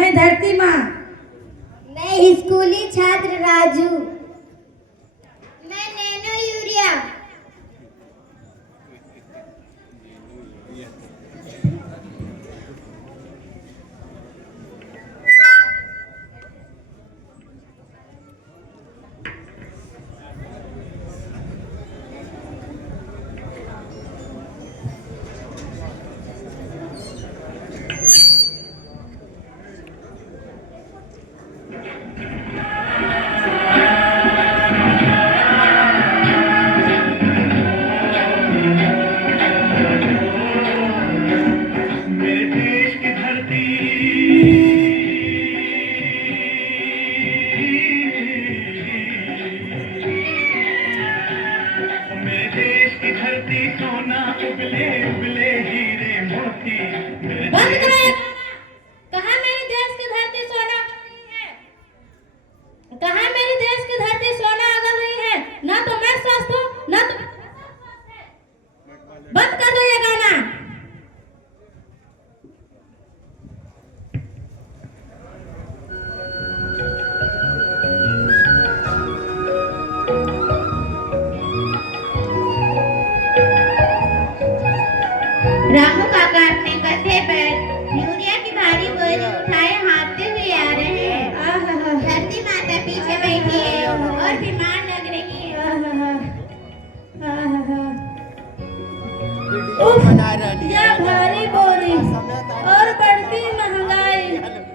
मैं धरती माँ। मैं स्कूली छात्र राजू। मैं नैनो यूरिया। रामू काका अपने कंधे पर यूरिया की भारी बोझ उठाए हाँफते हुए आ रहे हैं। धरती माता पीछे बैठी है और बीमार लग रही है। यह भारी बोरी और बढ़ती महंगाई,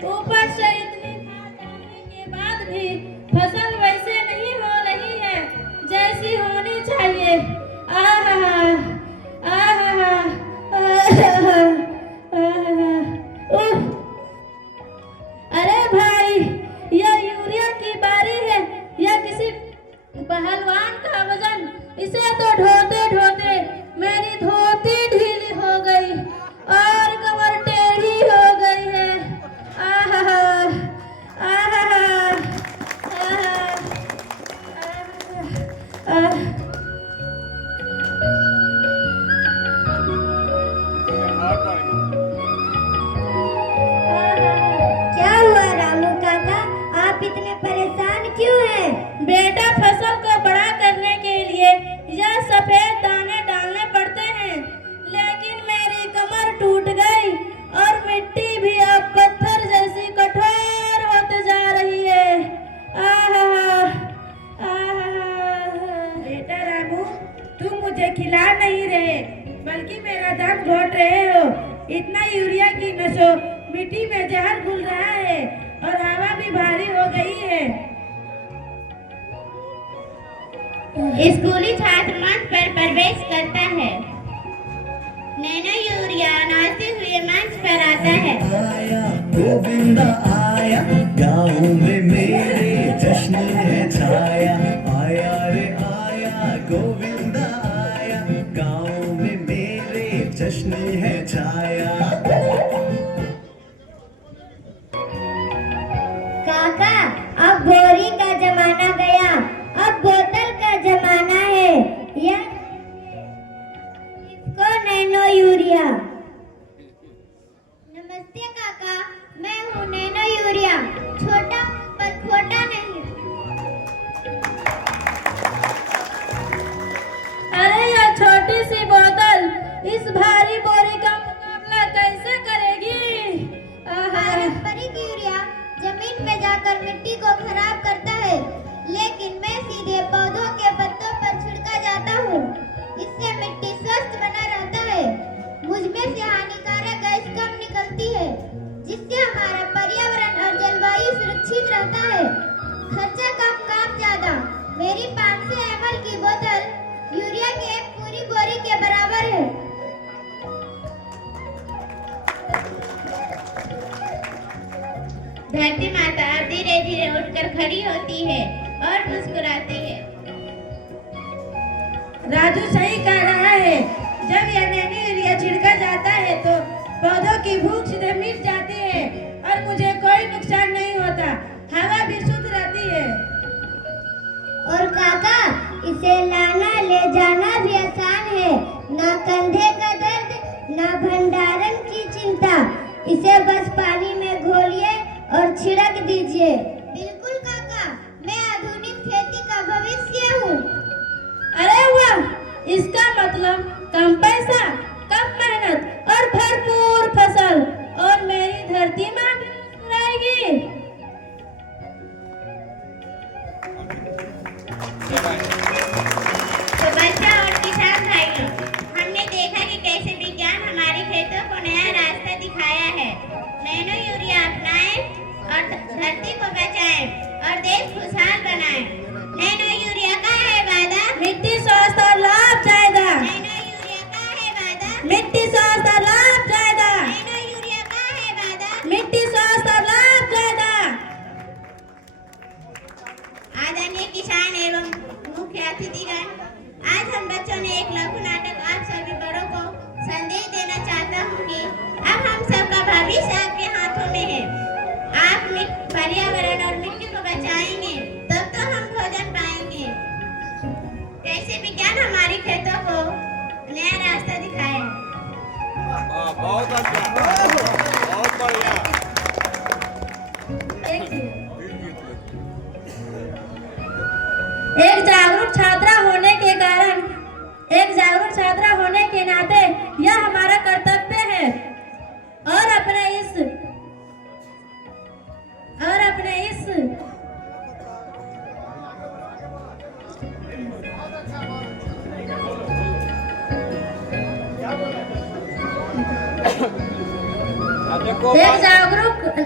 ऊपर से इतनी खाद डालने के बाद भी फसल वैसे नहीं हो रही है जैसी होनी चाहिए। अरे भाई, यह यूरिया की बारी है या किसी पहलवान का वजन? इसे तो ढोते ढोते मेरी धोती ढीली हो गई और कमर टेढ़ी हो गई है। क्या हुआ रामू काका, आप इतने परेशान क्यों हैं? बेटा, फसल को बड़ा करने के लिए यह सफेद दाने डालने पड़ते हैं, लेकिन मेरी कमर टूट गई और मिट्टी भी अब पत्थर जैसी कठोर होते जा रही है। बेटा रामू, तुम मुझे खिला नहीं रहे बल्कि मेरा दम घोट रहे हो। इतना यूरिया की नशो, मिट्टी में जहर घुल रहा है और हवा भी भारी हो गई है। स्कूली छात्र मंच पर प्रवेश करता है। नैनो यूरिया नाचते हुए मंच पर आता है। आया गोविंदा आया, गाँव में मेरे जश्न है छाया। आया रे आया गोविंदा आया, गाँव में मेरे जश्न है छाया। काका, अब बोरी का जमाना गया, अब बोतल का जमाना है। यह इसको नैनो यूरिया। नमस्ते काका, मैं हूँ नैनो यूरिया, छोटा पर खोटा नहीं। अरे यह छोटी सी बोतल इस भारी बोरी का मुकाबला कैसे करेगी? पारंपरिक यूरिया जमीन में जाकर मिट्टी को खराब करता है, लेकिन मैं सीधे पौधों के पत्तों पर छिड़का जाता हूँ। इससे मिट्टी स्वस्थ बना रहता है। मुझ में से हानिकारक गैस कम निकलती है, जिससे हमारा पर्यावरण और जलवायु सुरक्षित रहता है। खर्चा कम, काम ज्यादा। मेरी 500 ml की बोतल यूरिया की एक पूरी बोरी के बराबर है। धरती माता अब धीरे धीरे उठकर खड़ी होती है और मुस्कुराती है। राजू सही कह रहा है। जब यह नैनो यूरिया छिड़का जाता है तो पौधों की भूख सीधे मिट जाती है और मुझे कोई नुकसान नहीं होता। हवा भी शुद्ध रहती है। और काका, इसे लाना ले जाना भी आसान है। ना कंधे का दर्द, ना भंडारण की चिंता। इसे बस पानी में घोलिए और छिड़क दीजिए। बिल्कुल काका, मैं आधुनिक खेती का भविष्य हूँ। अरे वाह, इसका मतलब कम पैसा, कम मेहनत और भरपूर फसल, और मेरी धरती माँ भी मुस्कुराएगी। तो बच्चों और किसान भाइयों, हमने देखा कि कैसे विज्ञान हमारे खेतों को नया रास्ता दिखाया है। नैनो यूरिया अपनाएं और धरती को बचाएं और देश खुशहाल बनाएं। नैनो यूरिया का है वादा, मिट्टी स्वस्थ और लाभ जायदा। नैनो यूरिया का है वादा, मिट्टी स्वस्थ और लाभ जायदा। नैनो यूरिया का है वादा। मिट्टी स्वस्थ और लाभ जायदा। आदरणीय किसान एवं मुख्य अतिथिगण, आज हम बच्चों ने एक लघु नाटक आप सभी बड़ों को संदेश देना चाहता हूँ कि अब हम सबका भविष्य आपके हाथों में है। आप पर्यावरण और मिट्टी को बचाएंगे तब तो हम भोजन पाएंगे। कैसे विज्ञान हमारी खेतों को नया रास्ता दिखाया है। बहुत अच्छा, बहुत बढ़िया। एक जागरूक छात्रा होने के कारण, एक जागरूक छात्रा होने के नाते यह हमारा कर्तव्य है और अपने इस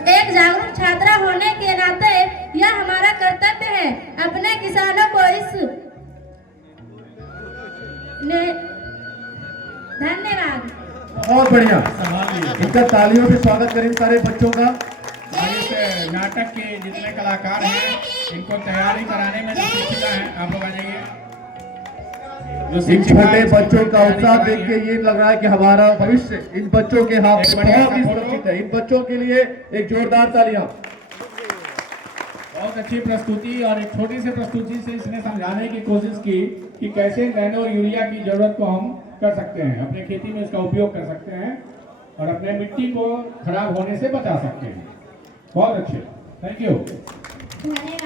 एक जागरूक छात्रा होने के नाते यह हमारा कर्तव्य है अपने किसानों को धन्यवाद। बहुत बढ़िया, इनका तालियों से स्वागत करें सारे बच्चों का। इस नाटक के जितने कलाकार हैं इनको तैयारी कराने में जो शिक्षिका हैं, आप लोग आ जाइए। इन छोटे बच्चों का उत्साह देख के ये लग रहा है कि हमारा भविष्य इन बच्चों के हाथ में बहुत ही सुरक्षित है। इन बच्चों के लिए एक जोरदार तालियां। बहुत अच्छी प्रस्तुति, और एक छोटी सी प्रस्तुति से इसने समझाने की कोशिश की कि कैसे नैनो यूरिया की जरूरत को हम कर सकते हैं, अपने खेती में इसका उपयोग कर सकते हैं और अपने मिट्टी को खराब होने से बचा सकते हैं। बहुत अच्छे, थैंक यू। धन्यवाद।